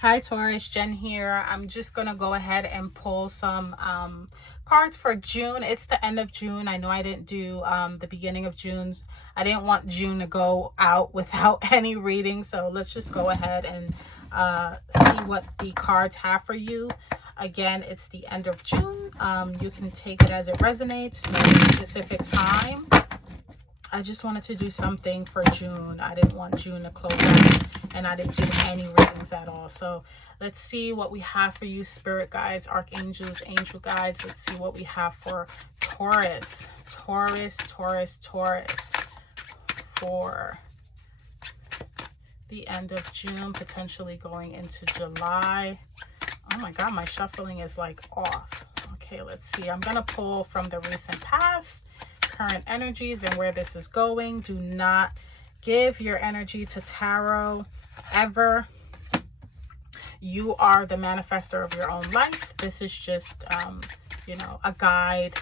Hi Taurus, Jen here. I'm just gonna go ahead and pull some cards for June. It's the end of June. I know I didn't do the beginning of June. I didn't want June to go out without any reading, so let's just go ahead and see what the cards have for you. Again, it's the end of June. You can take it as it resonates, no specific time. I just wanted to do something for June. I didn't want June to close out, and I didn't do any readings at all. So let's see what we have for you, spirit guides, archangels, angel guides. Let's see what we have for Taurus. Taurus for the end of June, potentially going into July. Oh my God, my shuffling is like off. Okay, let's see. I'm going to pull from the recent past, current energies, and where this is going. Do not give your energy to tarot ever. You are the manifester of your own life. This is just you know, a guide,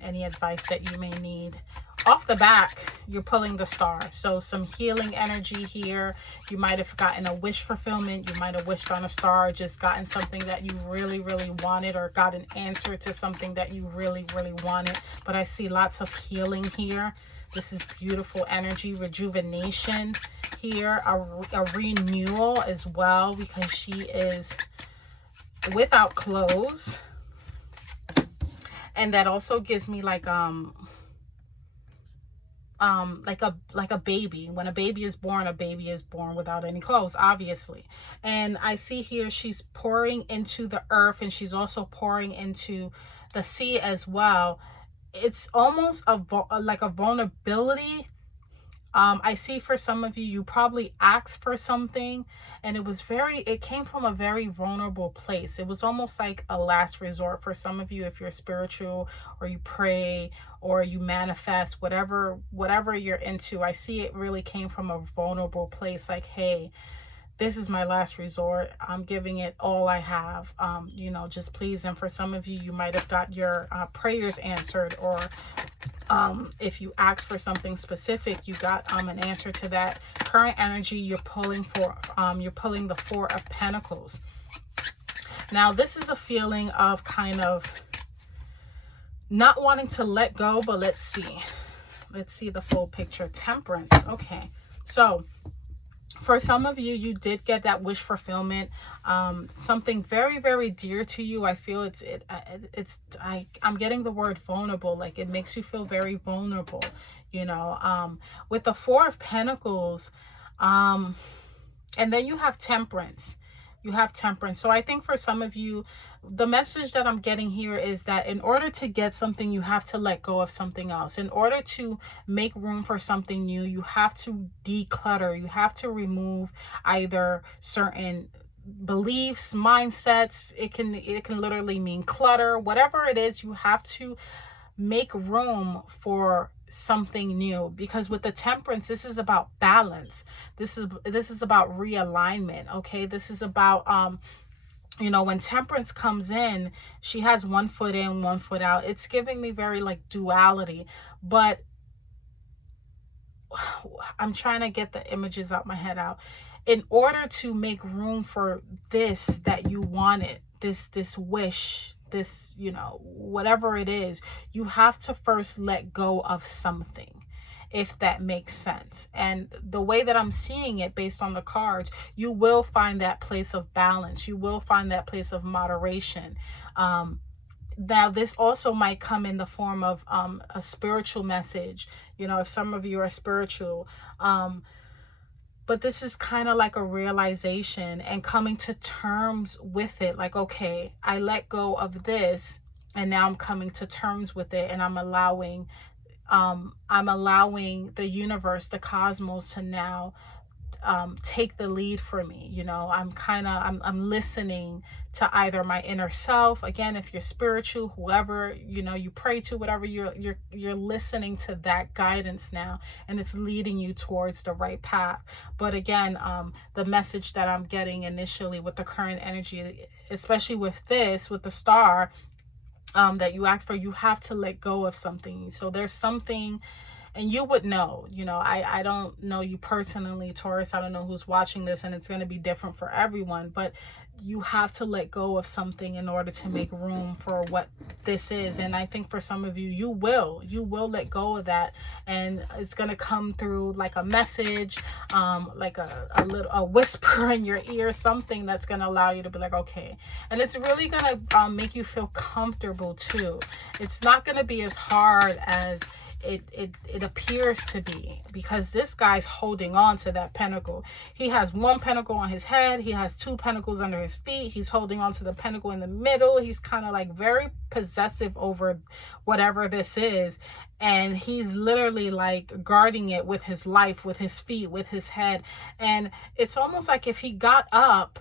any advice that you may need. Off the back, you're pulling the star, so some healing energy here. You might have gotten a wish fulfillment. You might have wished on a star, just gotten something that you really wanted, or got an answer to something that you really wanted. But I see lots of healing here. This is beautiful energy, rejuvenation here, a renewal as well, because she is without clothes. And that also gives me like a baby. When a baby is born without any clothes, obviously. And I see here she's pouring into the earth, and she's also pouring into the sea as well. It's almost like a vulnerability. I see for some of you, you probably asked for something, and it came from a very vulnerable place. It was almost like a last resort for some of you. If you're spiritual, or you pray, or you manifest, whatever you're into, I see it really came from a vulnerable place. Like, hey, this is my last resort. I'm giving it all I have. You know, just please. And for some of you, you might have got your prayers answered, or if you asked for something specific, you got an answer to that. Current energy, you're pulling the Four of Pentacles. Now, this is a feeling of kind of not wanting to let go, but let's see the full picture. Temperance. Okay, so for some of you, you did get that wish fulfillment, something very dear to you. I feel I'm getting the word vulnerable. Like, it makes you feel very vulnerable, you know, with the Four of Pentacles. And then you have Temperance. So I think for some of you, the message that I'm getting here is that in order to get something, you have to let go of something else. In order to make room for something new, you have to declutter. You have to remove either certain beliefs, mindsets. It can literally mean clutter. Whatever it is, you have to make room for something new, because with the Temperance, this is about balance. This is about realignment. Okay, this is about you know, when Temperance comes in, she has one foot in, one foot out. It's giving me very like duality, but I'm trying to get the images out my head out. In order to make room for this that you wanted, this wish, this, you know, whatever it is, you have to first let go of something, if that makes sense. And the way that I'm seeing it based on the cards, you will find that place of balance. You will find that place of moderation. Now, this also might come in the form of a spiritual message, you know, if some of you are spiritual. But this is kind of like a realization and coming to terms with it. Like, okay, I let go of this, and now I'm coming to terms with it, and I'm allowing the universe, the cosmos, to now take the lead for me. You know, I'm listening to either my inner self. Again, if you're spiritual, whoever, you know, you pray to, whatever, you're listening to that guidance now, and it's leading you towards the right path. But again, the message that I'm getting initially with the current energy, especially with the star, that you asked for, you have to let go of something. So there's something And you would know, I don't know you personally, Taurus. I don't know who's watching this, and it's going to be different for everyone, but you have to let go of something in order to make room for what this is. And I think for some of you, you will let go of that, and it's going to come through like a message, like a whisper in your ear, something that's going to allow you to be like, okay. And it's really going to make you feel comfortable too. It's not going to be as hard as it appears to be, because this guy's holding on to that pentacle. He has one pentacle on his head, he has two pentacles under his feet, he's holding on to the pentacle in the middle. He's kind of like very possessive over whatever this is, and he's literally like guarding it with his life, with his feet, with his head. And it's almost like if he got up,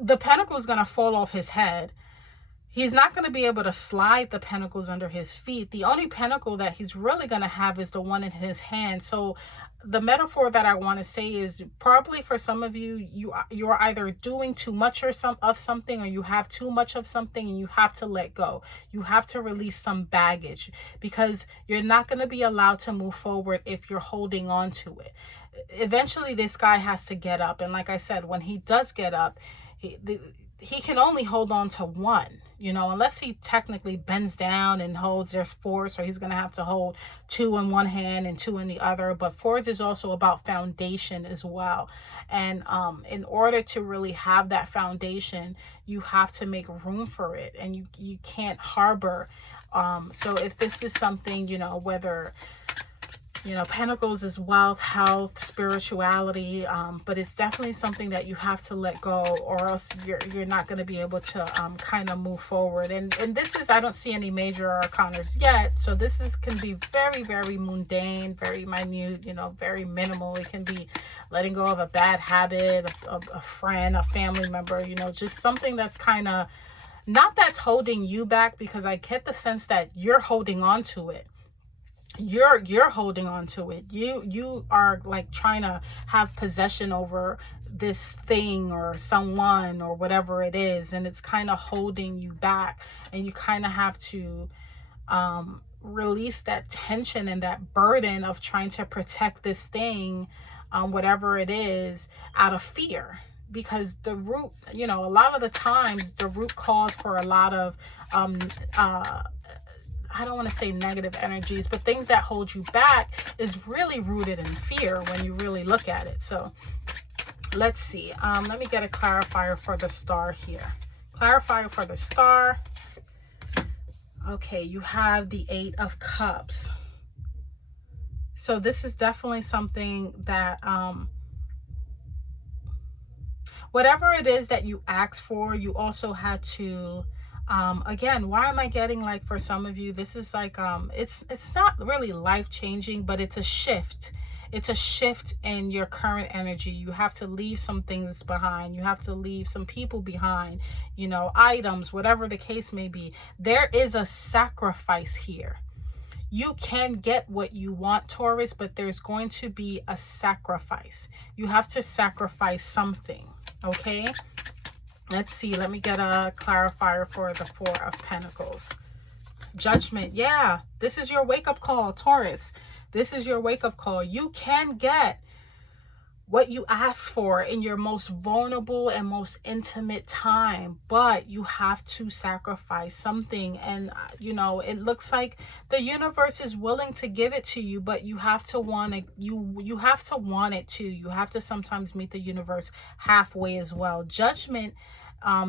the pentacle is going to fall off his head. He's not going to be able to slide the pentacles under his feet. The only pentacle that he's really going to have is the one in his hand. So the metaphor that I want to say is, probably for some of you, you're either doing too much of something, or you have too much of something, and you have to let go. You have to release some baggage, because you're not going to be allowed to move forward if you're holding on to it. Eventually, this guy has to get up. And like I said, when he does get up, he can only hold on to one, unless he technically bends down and holds. There's four, so he's going to have to hold two in one hand and two in the other. But fours is also about foundation as well. And in order to really have that foundation, you have to make room for it, and you can't harbor. So if this is something, whether pentacles is wealth, health, spirituality, but it's definitely something that you have to let go, or else you're not going to be able to kind of move forward. And this is, I don't see any major arcanas yet, so this can be very, very mundane, very minute, very minimal. It can be letting go of a bad habit, a friend, a family member, just something that's kind of, not that's holding you back, because I get the sense that you're holding on to it. You're holding on to it. You are like trying to have possession over this thing or someone or whatever it is, and it's kind of holding you back, and you kind of have to release that tension and that burden of trying to protect this thing, whatever it is, out of fear. Because the root, a lot of the times the root cause for a lot of I don't want to say negative energies, but things that hold you back is really rooted in fear when you really look at it. So let's see. Let me get a clarifier for the star here. Clarifier for the star. Okay, you have the 8 of Cups. So this is definitely something that whatever it is that you asked for, you also had to again, why am I getting, like, for some of you, this is like it's not really life-changing, but it's a shift. It's a shift in your current energy. You have to leave some things behind. You have to leave some people behind, items, whatever the case may be. There is a sacrifice here. You can get what you want, Taurus, but there's going to be a sacrifice. You have to sacrifice something, okay? Let's see. Let me get a clarifier for the 4 of Pentacles. Judgment. Yeah, this is your wake-up call, Taurus. This is your wake-up call. You can get what you ask for in your most vulnerable and most intimate time, but you have to sacrifice something. And it looks like the universe is willing to give it to you, but you have to want it. You have to want it too. You have to sometimes meet the universe halfway as well. Judgment.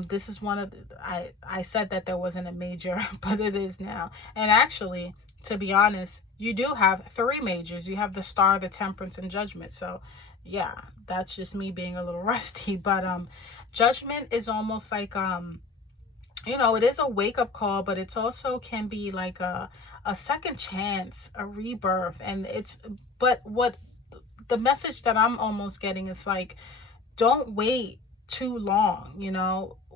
This is one of I said that there wasn't a major, but it is now. And actually, to be honest, you do have 3 majors. You have the Star, the Temperance, and Judgment. So yeah, that's just me being a little rusty. But Judgment is almost like it is a wake-up call, but it's also can be like a second chance, a rebirth. And but what the message that I'm almost getting is like, don't wait too long.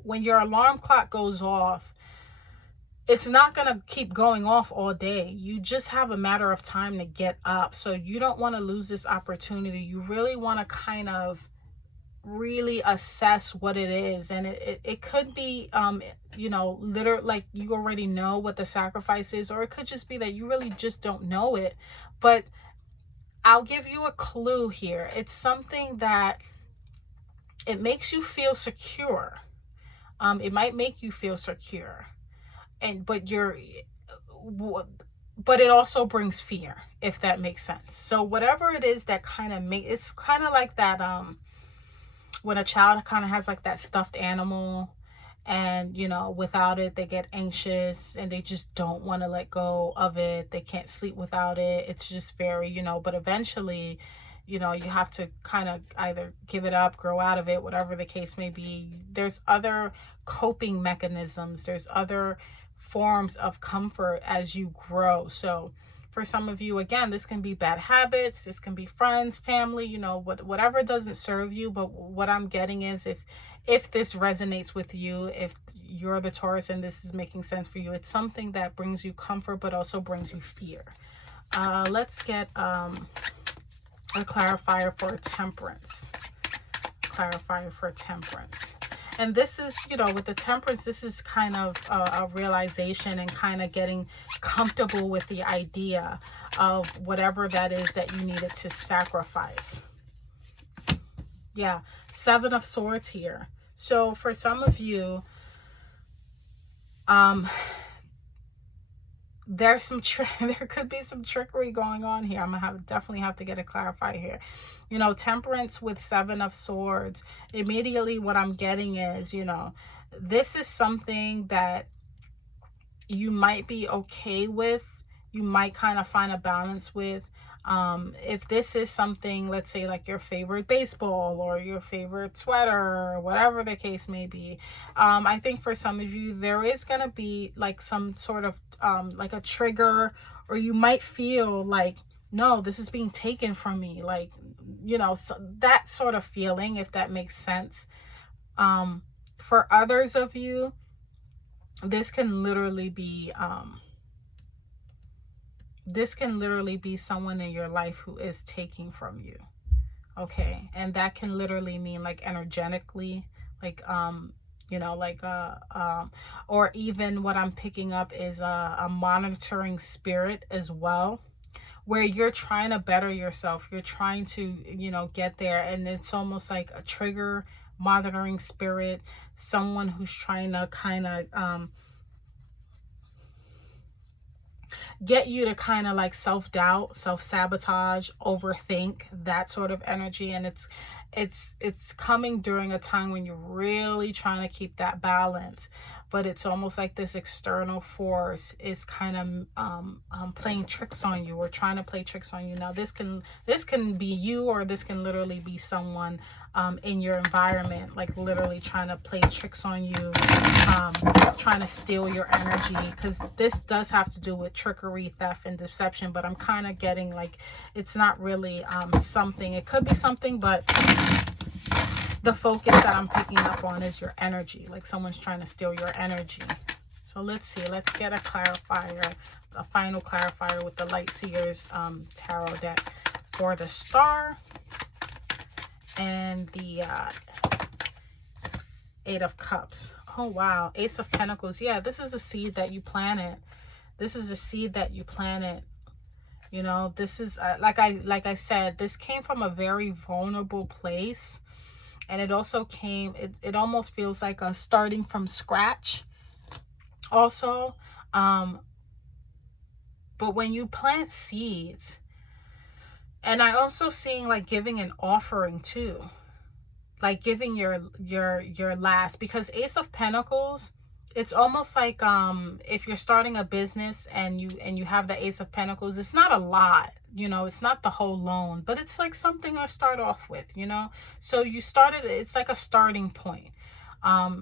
When your alarm clock goes off, it's not going to keep going off all day. You just have a matter of time to get up. So you don't want to lose this opportunity. You really want to kind of really assess what it is. And it could be, you know, literally, like, you already know what the sacrifice is, or it could just be that you really just don't know it. But I'll give you a clue here. It's something that it makes you feel secure. It might make you feel secure, but it also brings fear, if that makes sense. So whatever it is that kind of it's kind of like that, when a child kind of has like that stuffed animal, and, you know, without it they get anxious and they just don't want to let go of it. They can't sleep without it. It's just very, you know, but eventually, you know, you have to kind of either give it up, grow out of it, whatever the case may be. There's other coping mechanisms. There's other forms of comfort as you grow. So for some of you, again, this can be bad habits. This can be friends, family, you know, whatever doesn't serve you. But what I'm getting is, if this resonates with you, if you're the Taurus and this is making sense for you, it's something that brings you comfort, but also brings you fear. Let's get a clarifier for Temperance. Clarifier for Temperance. And this is, you know, with the Temperance, this is kind of a realization and kind of getting comfortable with the idea of whatever that is that you needed to sacrifice. Yeah, Seven of Swords here. So for some of you, there's some there could be some trickery going on here. I'm gonna definitely have to get a clarifier here. You know, Temperance with Seven of Swords, immediately what I'm getting is, you know, this is something that you might be okay with. You might kind of find a balance with. If this is something, let's say like your favorite baseball or your favorite sweater or whatever the case may be, I think for some of you there is going to be like some sort of like a trigger, or you might feel like, no, this is being taken from me, like, you know, so that sort of feeling, if that makes sense. For others of you, this can literally be someone in your life who is taking from you. Okay. And that can literally mean like energetically, like, you know, like, or even what I'm picking up is a monitoring spirit as well, where you're trying to better yourself. You're trying to, you know, get there. And it's almost like a trigger monitoring spirit, someone who's trying to kind of, get you to kind of like self-doubt, self-sabotage, overthink, that sort of energy. And it's coming during a time when you're really trying to keep that balance, but it's almost like this external force is kind of playing tricks on you, or trying to play tricks on you. Now this can be you, or this can literally be someone in your environment, like literally trying to play tricks on you, trying to steal your energy, because this does have to do with trickery, theft, and deception. But I'm kind of getting like, it's not really something. It could be something, but the focus that I'm picking up on is your energy, like someone's trying to steal your energy. So let's see, let's get a clarifier, a final clarifier with the Light Seers tarot deck for the Star and the Eight of Cups. Oh wow, Ace of Pentacles. Yeah, this is a seed that you planted. This is a seed that you planted. You know, this is like I said, this came from a very vulnerable place. And it also came, it almost feels like a starting from scratch also. But when you plant seeds, and I also seeing like giving an offering too, like giving your last, because Ace of Pentacles, it's almost like if you're starting a business and you have the Ace of Pentacles, it's not a lot, you know, it's not the whole loan, but it's like something to start off with, you know. So you started, it's like a starting point.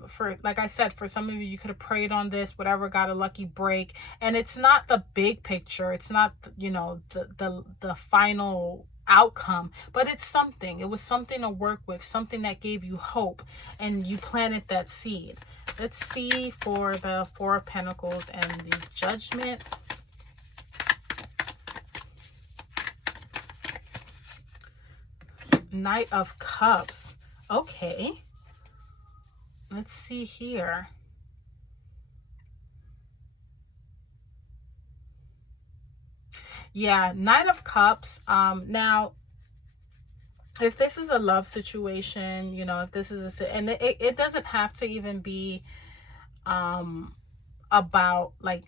For, like I said, for some of you, you could have prayed on this, whatever, got a lucky break, and it's not the big picture, it's not, you know, the final outcome, but it's something. It was something to work with, something that gave you hope, and you planted that seed. Let's see for the Four of Pentacles and the Judgment. Knight of Cups. Okay. Let's see here. Yeah, Knight of Cups. Now, if this is a love situation, you know, if this is and it doesn't have to even be about like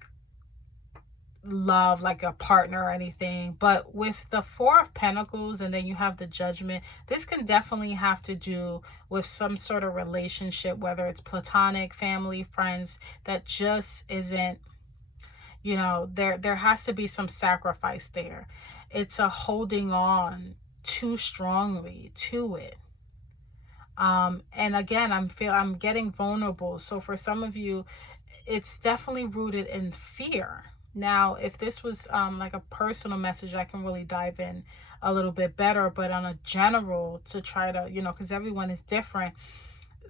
love, like a partner or anything, but with the Four of Pentacles and then you have the Judgment, this can definitely have to do with some sort of relationship, whether it's platonic, family, friends, that just isn't, you know, there has to be some sacrifice there. It's a holding on too strongly to it. And again, I'm getting vulnerable. So for some of you, it's definitely rooted in fear. Now, if this was like a personal message, I can really dive in a little bit better, but on a general, to try to, you know, because everyone is different,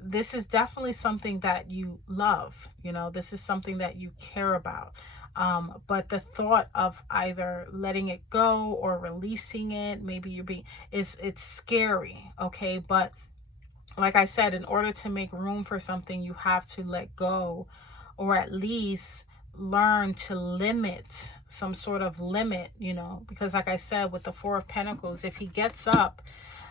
this is definitely something that you love, you know, this is something that you care about. But the thought of either letting it go or releasing it, maybe you're being, it's scary, okay? But like I said, in order to make room for something, you have to let go, or at least learn to limit, some sort of limit, you know, because like I said, with the Four of Pentacles, if he gets up,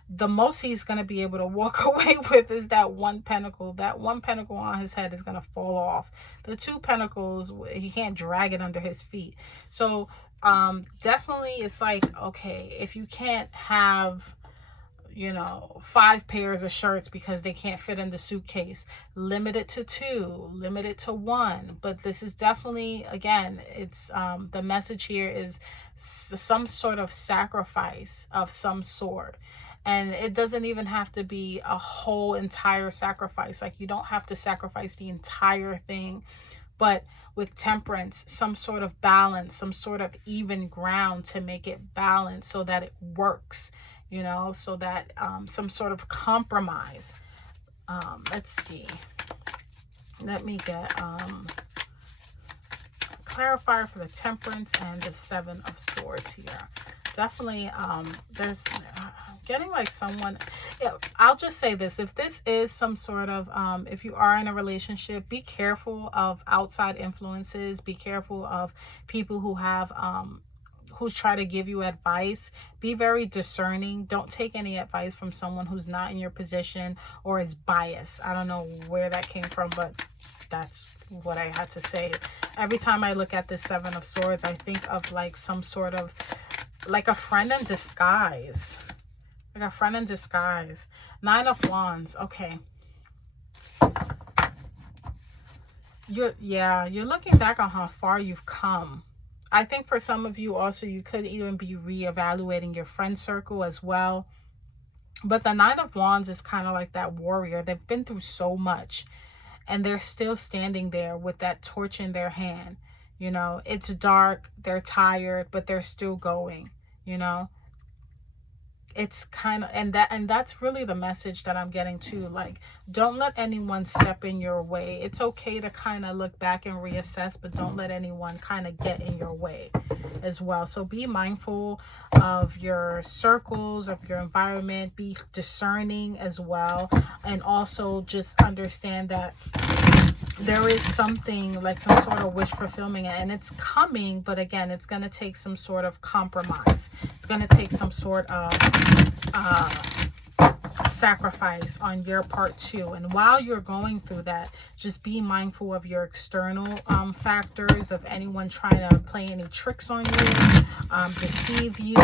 the most he's going to be able to walk away with is that one pentacle. That one pentacle on his head is going to fall off. The two pentacles, he can't drag it under his feet. So definitely it's like, okay, if you can't have, you know, 5 pairs of shirts because they can't fit in the suitcase, limit it to 2, limit it to 1. But this is definitely, again, it's the message here is some sort of sacrifice of some sort. And it doesn't even have to be a whole entire sacrifice. Like, you don't have to sacrifice the entire thing, but with temperance, some sort of balance, some sort of even ground to make it balanced so that it works, you know, so that some sort of compromise. Let's see. Let me get clarifier for the Temperance and the Seven of Swords here. Definitely, there's getting like someone, I'll just say this, if this is some sort of, if you are in a relationship, be careful of outside influences, be careful of people who have, who try to give you advice. Be very discerning. Don't take any advice from someone who's not in your position or is biased. I don't know where that came from, but that's what I had to say. Every time I look at this Seven of Swords, I think of like some sort of, like a friend in disguise. Like a friend in disguise. Nine of Wands. Okay. You're looking back on how far you've come. I think for some of you also, you could even be reevaluating your friend circle as well. But the Nine of Wands is kind of like that warrior. They've been through so much, and they're still standing there with that torch in their hand. You know, it's dark, they're tired, but they're still going, you know. It's kind of, and that's really the message that I'm getting to. Like, don't let anyone step in your way. It's okay to kind of look back and reassess, but don't let anyone kind of get in your way as well. So be mindful of your circles, of your environment, be discerning as well, and also just understand that there is something like some sort of wish fulfillment, and it's coming, but again, it's going to take some sort of compromise. It's going to take some sort of sacrifice on your part too. And while you're going through that, just be mindful of your external factors, of anyone trying to play any tricks on you, deceive you,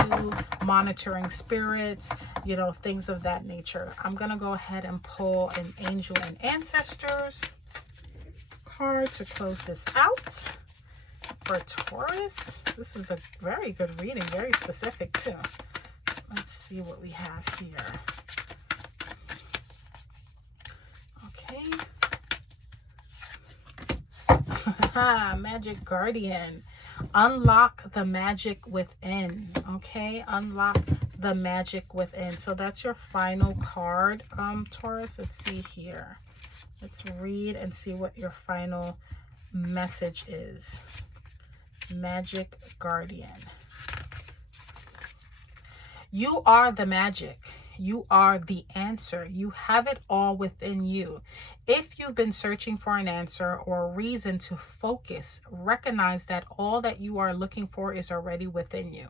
monitoring spirits, you know, things of that nature. I'm going to go ahead and pull an Angel and Ancestors card to close this out for Taurus. This was a very good reading, very specific too. Let's see what we have here. Okay. Magic Guardian. Unlock the magic within. Okay, unlock the magic within. So that's your final card, Taurus. Let's see here. Let's read and see what your final message is. Magic Guardian. You are the magic. You are the answer. You have it all within you. If you've been searching for an answer or a reason to focus, recognize that all that you are looking for is already within you.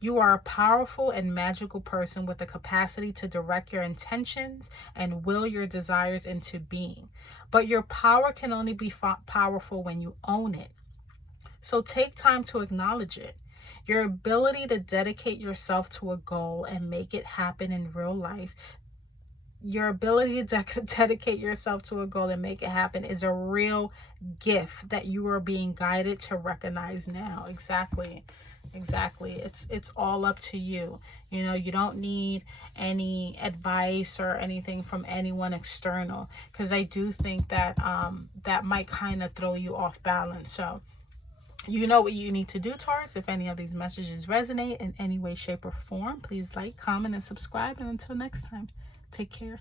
You are a powerful and magical person with the capacity to direct your intentions and will your desires into being. But your power can only be powerful when you own it. So take time to acknowledge it. Your ability to dedicate yourself to a goal and make it happen in real life. Your ability to dedicate yourself to a goal and make it happen is a real gift that you are being guided to recognize now. Exactly. It's all up to you. You know, you don't need any advice or anything from anyone external, because I do think that that might kind of throw you off balance. So you know what you need to do, Taurus. If any of these messages resonate in any way, shape, or form, please like, comment, and subscribe. And until next time, take care.